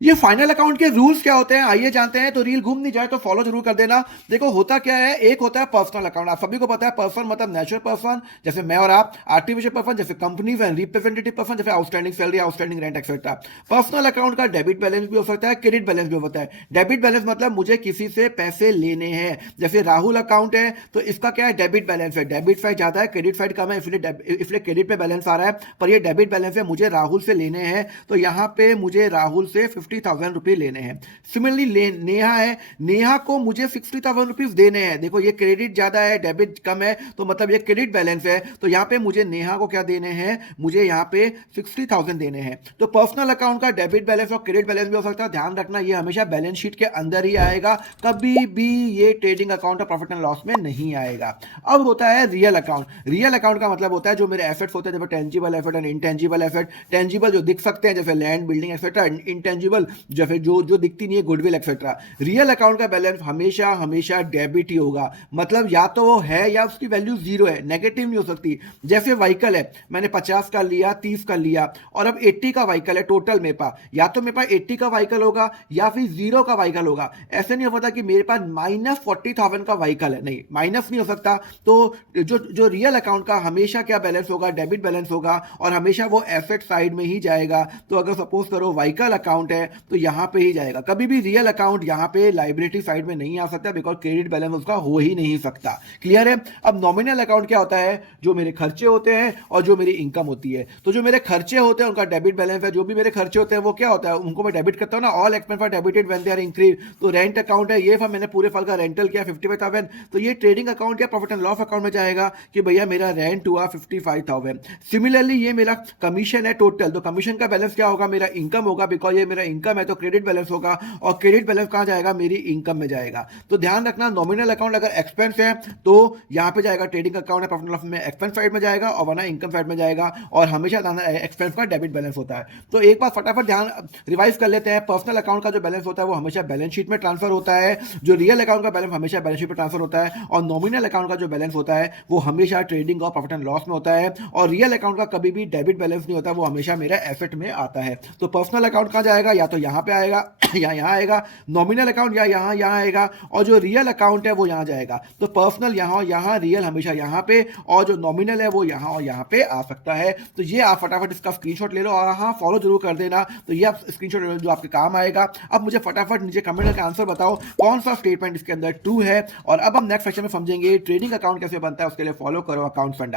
ये final account के rules क्या होते हैं आइए जानते हैं। तो रील घूम नहीं जाए तो फॉलो जरूर कर देना। देखो होता क्या है, एक होता है पर्सनल अकाउंट, आप सभी को पता है पर्सन मतलब नेचुरल पर्सन जैसे मैं और आप, आर्टिफिशियल पर्सन जैसे कंपनीज एंड रिप्रेजेंटेटिव पर्सन जैसे outstanding salary, outstanding rent etcetera. Personal account का डेबिट बैलेंस भी हो सकता है, क्रेडिट बैलेंस भी होता है। डेबिट बैलेंस मतलब मुझे किसी से पैसे लेने हैं, जैसे राहुल अकाउंट है तो इसका क्या है, डेबिट बैलेंस है, डेबिट साइड ज्यादा है क्रेडिट साइड कम है, इसलिए क्रेडिट पे बैलेंस आ रहा है, पर ये डेबिट बैलेंस है, मुझे राहुल से लेने हैं तो यहाँ पे मुझे राहुल से 50,000 रुपये लेने हैं। सिमिलरली नेहा है, नेहा को मुझे 60,000 रुपीज देने हैं। देखो ये क्रेडिट ज्यादा है डेबिट कम है तो मतलब ये क्रेडिट बैलेंस है, तो यहाँ पे मुझे नेहा को क्या देने हैं, मुझे यहाँ पे 60,000 देने हैं। तो पर्सनल अकाउंट का डेबिट बैलेंस और क्रेडिट बैलेंस भी हो सकता है, ध्यान रखना ये हमेशा बैलेंस शीट के अंदर ही आएगा, कभी भी ये ट्रेडिंग अकाउंट और प्रॉफिट एंड लॉस में नहीं आएगा। अब होता है रियल अकाउंट। रियल अकाउंट का मतलब होता है जो मेरे एसेट्स होते हैं, जैसे tangible asset and intangible asset. Tangible जो दिख सकते हैं जैसे लैंड बिल्डिंग एक्सेट्रा, इंटेंजिबल जैसे जो जो दिखती नहीं है गुडविल एक्सेट्रा। रियल अकाउंट का बैलेंस हमेशा हमेशा डेबिट ही होगा, मतलब या तो वो है या उसकी वैल्यू जीरो है, नेगेटिव नहीं हो सकती। जैसे व्हीकल है, मैंने 50 का लिया, 30 का लिया और अब 80 का व्हीकल है टोटल मेरे पास, या तो मेरे पास 80 का व्हीकल होगा या फिर जीरो का व्हीकल होगा। ऐसे नहीं हो सकता कि मेरे पास -40,000 का व्हीकल है, नहीं माइनस नहीं हो सकता। तो जो जो रियल अकाउंट का हमेशा क्या बैलेंस होगा, डेबिट बैलेंस होगा और हमेशा वो एसेट साइड में ही जाएगा। तो अगर सपोज करो व्हीकल अकाउंट है तो यहां पे ही जाएगा, कभी भी रियल अकाउंट यहां पे लाइबिलिटी साइड में नहीं आ सकता, बिकॉज क्रेडिट बैलेंस उसका हो ही नहीं सकता। क्लियर है। अब नॉमिनल अकाउंट क्या होता है, जो मेरे खर्चे होते हैं और जो मेरी इनकम होती है। तो जो मेरे खर्चे होते हैं उनका डेबिट बैलेंस है, जो भी मेरे खर्चे होते हैं वो क्या होता है, उनको मैं डेबिट करता हूं ना, all expense are debited when they are increase. तो रेंट अकाउंट है, ये मैंने पूरे साल का रेंटल किया 55,000, तो ये ट्रेडिंग अकाउंट या प्रॉफिट एंड लॉस अकाउंट में जाएगा कि भैया मेरा रेंट हुआ 55,000। सिमिलरली ये मेरा कमीशन है टोटल, तो कमीशन का बैलेंस क्या होगा, मेरा इनकम होगा, बिकॉज ये मेरा इनकम है तो क्रेडिट बैलेंस होगा, और क्रेडिट बैलेंस कहां जाएगा, मेरी इनकम में जाएगा। तो ध्यान रखना नॉमिनल अकाउंट अगर एक्सपेंस है तो यहां पे जाएगा ट्रेडिंग अकाउंट है प्रॉफिट एंड लॉस में एक्सपेंस साइड में जाएगा, और वरना इनकम साइड में जाएगा, और हमेशा एक्सपेंस का डेबिट बैलेंस होता है। तो एक बार फटाफट ध्यान रिवाइज कर लेते हैं। पर्सनल अकाउंट का जो बैलेंस होता है वो हमेशा बैलेंस शीट में ट्रांसफर होता है, जो रियल अकाउंट का बैलेंस हमेशा बैलेंस शीट में ट्रांसफर होता है, और नॉमिनल अकाउंट का जो बैलेंस होता है वो हमेशा ट्रेडिंग और प्रॉफिट एंड लॉस में होता है, और रियल अकाउंट का कभी भी डेबिट बैलेंस नहीं होता, वो हमेशा मेरा एसेट में आता है। तो पर्सनल अकाउंट कहां जाएगा, या तो यहां पे आएगा या यहां आएगा, नॉमिनल अकाउंट या यहां आएगा, और जो रियल अकाउंट है वो यहां जाएगा। तो पर्सनल यहां रियल हमेशा यहां पे, और जो नॉमिनल है वो यहां और यहां पे आ सकता है। तो ये आप फटाफट इसका स्क्रीनशॉट ले लो और हाँ फॉलो जरूर कर देना। तो ये आप स्क्रीनशॉट ले लो जो आपके काम आएगा। अब मुझे फटाफट नीचे कमेंट करके आंसर बताओ कौन सा स्टेटमेंट इसके अंदर ट्रू है, और अब हम नेक्स्ट सेक्शन में समझेंगे ट्रेडिंग अकाउंट कैसे बनता है, उसके लिए फॉलो करो अकाउंट फंडा।